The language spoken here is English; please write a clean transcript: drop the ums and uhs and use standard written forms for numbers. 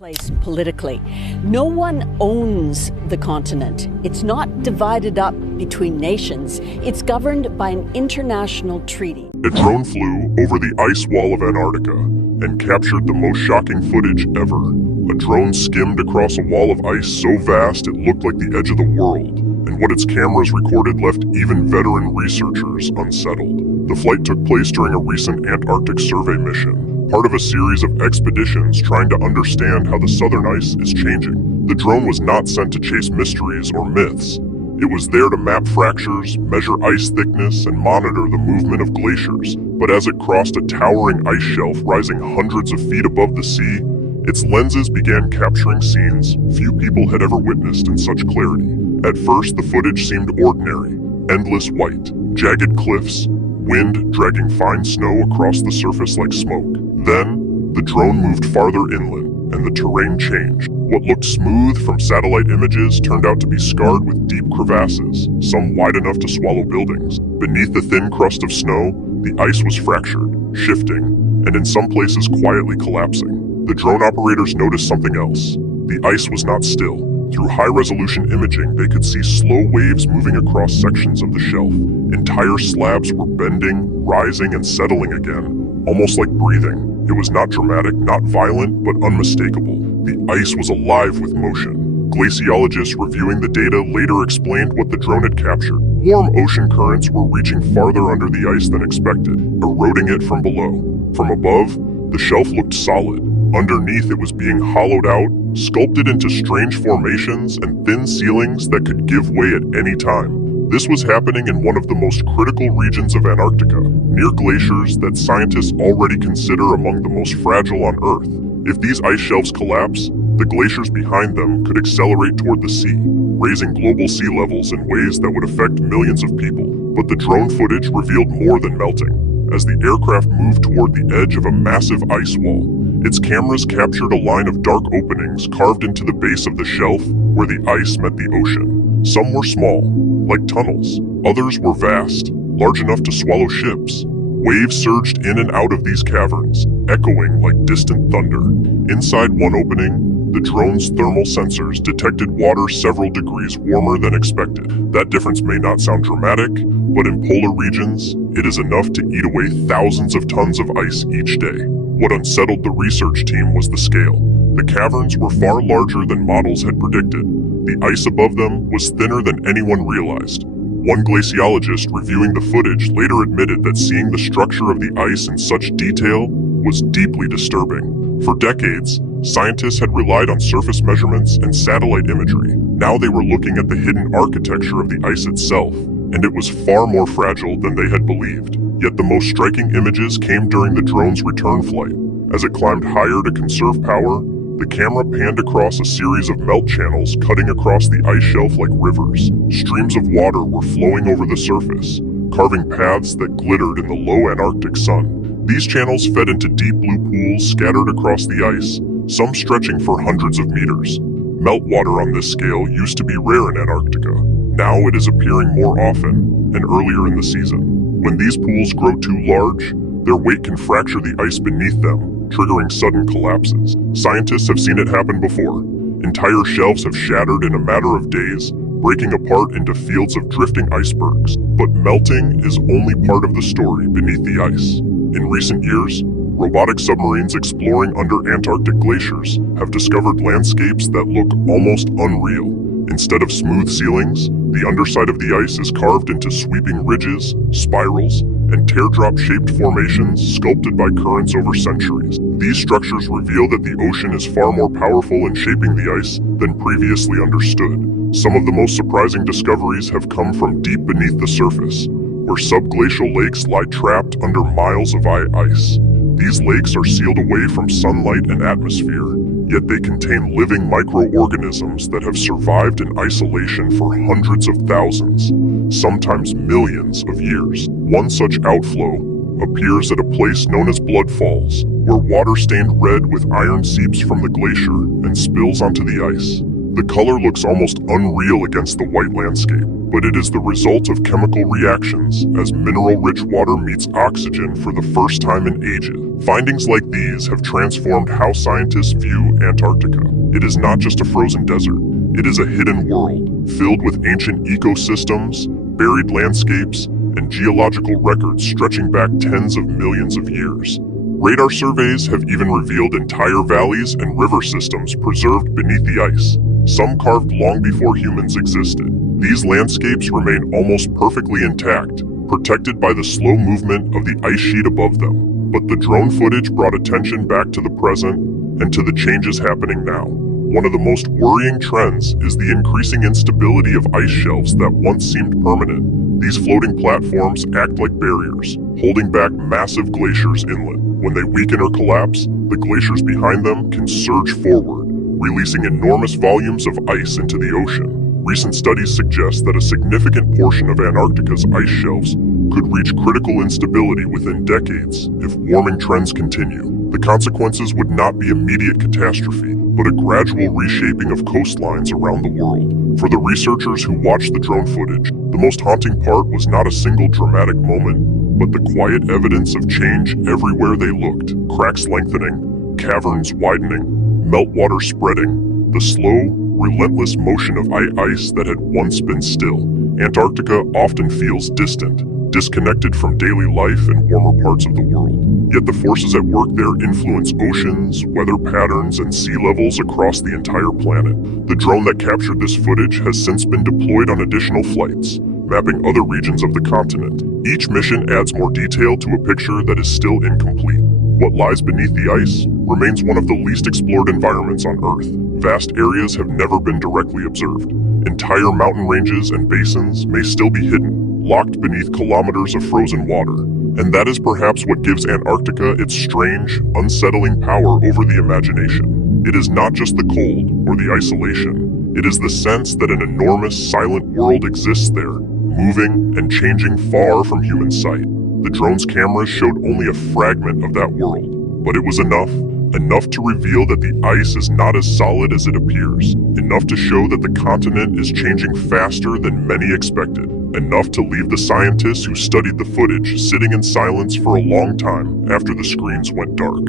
place politically. No one owns the continent. It's not divided up between nations. It's governed by an international treaty. A drone flew over the ice wall of Antarctica and captured the most shocking footage ever. A drone skimmed across a wall of ice so vast it looked like the edge of the world, and what its cameras recorded left even veteran researchers unsettled. The flight took place during a recent Antarctic survey mission, part of a series of expeditions trying to understand how the southern ice is changing. The drone was not sent to chase mysteries or myths. It was there to map fractures, measure ice thickness, and monitor the movement of glaciers. But as it crossed a towering ice shelf rising hundreds of feet above the sea, its lenses began capturing scenes few people had ever witnessed in such clarity. At first, the footage seemed ordinary. Endless white, jagged cliffs, wind dragging fine snow across the surface like smoke. Then, the drone moved farther inland, and the terrain changed. What looked smooth from satellite images turned out to be scarred with deep crevasses, some wide enough to swallow buildings. Beneath the thin crust of snow, the ice was fractured, shifting, and in some places quietly collapsing. The drone operators noticed something else. The ice was not still. Through high-resolution imaging, they could see slow waves moving across sections of the shelf. Entire slabs were bending, rising, and settling again, almost like breathing. It was not dramatic, not violent, but unmistakable. The ice was alive with motion. Glaciologists reviewing the data later explained what the drone had captured. Warm ocean currents were reaching farther under the ice than expected, eroding it from below. From above, the shelf looked solid. Underneath, it was being hollowed out, sculpted into strange formations and thin ceilings that could give way at any time. This was happening in one of the most critical regions of Antarctica, near glaciers that scientists already consider among the most fragile on Earth. If these ice shelves collapse, the glaciers behind them could accelerate toward the sea, raising global sea levels in ways that would affect millions of people. But the drone footage revealed more than melting. As the aircraft moved toward the edge of a massive ice wall, its cameras captured a line of dark openings carved into the base of the shelf where the ice met the ocean. Some were small, like tunnels. Others were vast, large enough to swallow ships. Waves surged in and out of these caverns, echoing like distant thunder. Inside one opening, the drone's thermal sensors detected water several degrees warmer than expected. That difference may not sound dramatic, but in polar regions, it is enough to eat away thousands of tons of ice each day. What unsettled the research team was the scale. The caverns were far larger than models had predicted. The ice above them was thinner than anyone realized. One glaciologist reviewing the footage later admitted that seeing the structure of the ice in such detail was deeply disturbing. For decades, scientists had relied on surface measurements and satellite imagery. Now they were looking at the hidden architecture of the ice itself, and it was far more fragile than they had believed. Yet the most striking images came during the drone's return flight. As it climbed higher to conserve power, the camera panned across a series of melt channels cutting across the ice shelf like rivers. Streams of water were flowing over the surface, carving paths that glittered in the low Antarctic sun. These channels fed into deep blue pools scattered across the ice, some stretching for hundreds of meters. Meltwater on this scale used to be rare in Antarctica. Now it is appearing more often and earlier in the season. When these pools grow too large, their weight can fracture the ice beneath them, triggering sudden collapses. Scientists have seen it happen before. Entire shelves have shattered in a matter of days, breaking apart into fields of drifting icebergs. But melting is only part of the story beneath the ice. In recent years, robotic submarines exploring under Antarctic glaciers have discovered landscapes that look almost unreal. Instead of smooth ceilings, the underside of the ice is carved into sweeping ridges, spirals, and teardrop-shaped formations sculpted by currents over centuries. These structures reveal that the ocean is far more powerful in shaping the ice than previously understood. Some of the most surprising discoveries have come from deep beneath the surface, where subglacial lakes lie trapped under miles of ice. These lakes are sealed away from sunlight and atmosphere, yet they contain living microorganisms that have survived in isolation for hundreds of thousands, sometimes millions of years. One such outflow appears at a place known as Blood Falls, where water stained red with iron seeps from the glacier and spills onto the ice. The color looks almost unreal against the white landscape, but it is the result of chemical reactions as mineral-rich water meets oxygen for the first time in ages. Findings like these have transformed how scientists view Antarctica. It is not just a frozen desert. It is a hidden world, filled with ancient ecosystems, buried landscapes, and geological records stretching back tens of millions of years. Radar surveys have even revealed entire valleys and river systems preserved beneath the ice, some carved long before humans existed. These landscapes remain almost perfectly intact, protected by the slow movement of the ice sheet above them. But the drone footage brought attention back to the present and to the changes happening now. One of the most worrying trends is the increasing instability of ice shelves that once seemed permanent. These floating platforms act like barriers, holding back massive glaciers inland. When they weaken or collapse, the glaciers behind them can surge forward, releasing enormous volumes of ice into the ocean. Recent studies suggest that a significant portion of Antarctica's ice shelves could reach critical instability within decades if warming trends continue. The consequences would not be immediate catastrophe, but a gradual reshaping of coastlines around the world. For the researchers who watched the drone footage, the most haunting part was not a single dramatic moment, but the quiet evidence of change everywhere they looked. Cracks lengthening, caverns widening, meltwater spreading, the slow, relentless motion of ice that had once been still. Antarctica often feels distant, disconnected from daily life in warmer parts of the world. Yet the forces at work there influence oceans, weather patterns, and sea levels across the entire planet. The drone that captured this footage has since been deployed on additional flights, mapping other regions of the continent. Each mission adds more detail to a picture that is still incomplete. What lies beneath the ice remains one of the least explored environments on Earth. Vast areas have never been directly observed. Entire mountain ranges and basins may still be hidden, locked beneath kilometers of frozen water. And that is perhaps what gives Antarctica its strange, unsettling power over the imagination. It is not just the cold or the isolation. It is the sense that an enormous, silent world exists there, moving and changing far from human sight. The drone's cameras showed only a fragment of that world, but it was enough to reveal that the ice is not as solid as it appears, enough to show that the continent is changing faster than many expected, enough to leave the scientists who studied the footage sitting in silence for a long time after the screens went dark.